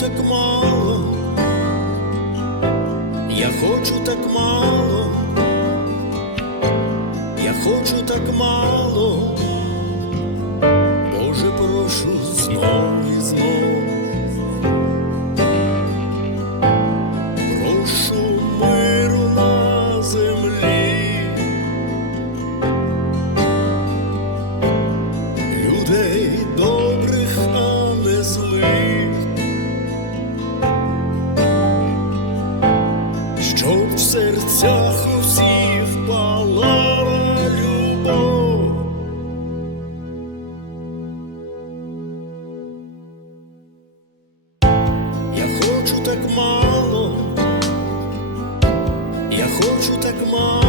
так мало, я хочу так мало, я хочу так мало, серцях у всіх палала любов. Я хочу так мало, я хочу так мало,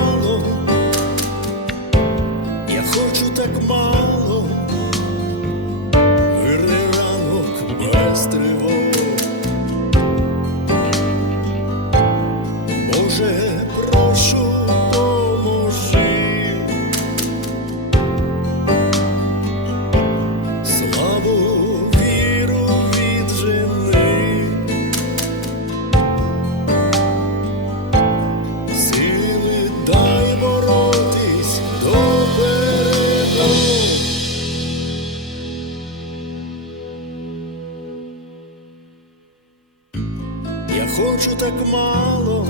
Я хочу так мало,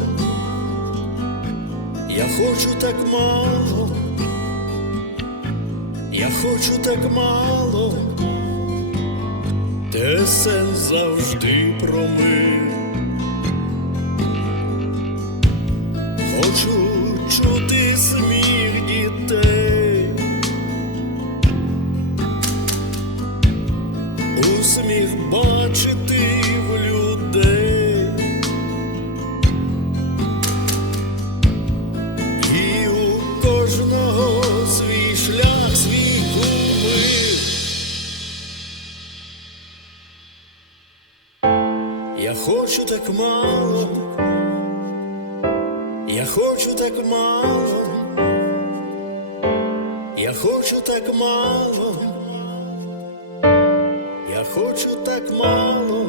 я хочу так мало, я хочу так мало, де сенс завжди про мир. Хочу чути сміх дітей, усміх бачити Я хочу так мало. Я хочу так мало, я хочу так мало, я хочу так мало,